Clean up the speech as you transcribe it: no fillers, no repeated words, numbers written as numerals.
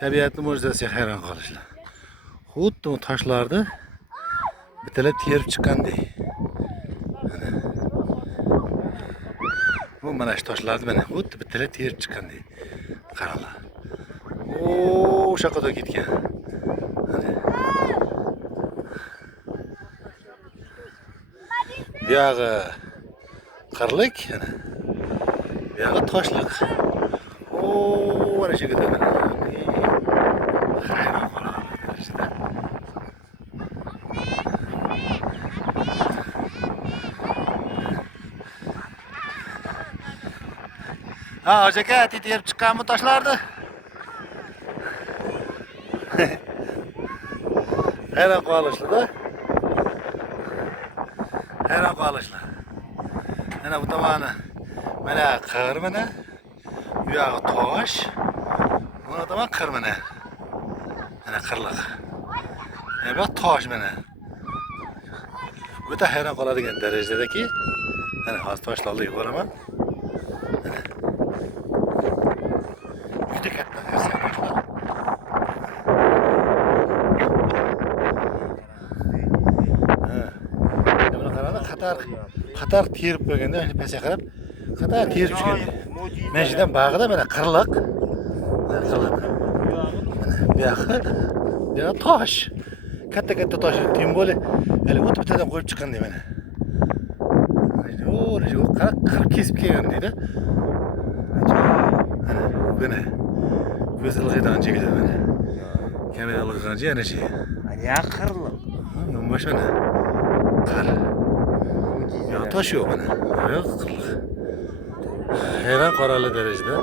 Tabiatning mo'jizasiga hayron qolishlar. Xuddi u toshlarni bitalab terib chiqqandek. Bu mana shu toshlarni mana xuddi bitalab terib chiqqandek. Qaranglar. O'sha yoqqa ketgan. Bu yog'i qirlik, bu yog'i toshliq. Mana shu yerda mana. Hayron qolaman işte. Ha, aka, terib chiqqanmi toshlarni? Hayron qolishlar-da. Hayron qolishlar. Mana bu tomoni mana qir mana. Bu yog'i tosh. Mana tomon qir mana. Mana qirliq. Bu tosh mana. Bu da hayron qoladigan darajadaki. Mana hozir toshlarni yuboraman. Juda katta narsa toshlar. Mana qarang, qatar terib qo'yganda, mana pastga qarab, qatar terib tushgan. Mana shundan bag'ida mana qirliq. Bu yoqqa tosh. Katta tosh. Tim bo'li, hali o'tib bittadan qo'yib chiqqanday mana. Mana shu qirib kesib kelgan deydi. Mana ko'z ilg'idan chekiladi mana. Kamera ilg'idan yana shu. Ya qirliq. Nima shuna? Qar. Yo tosh yo'q mana. Yo'q qirliq. Hayron qolali darajada.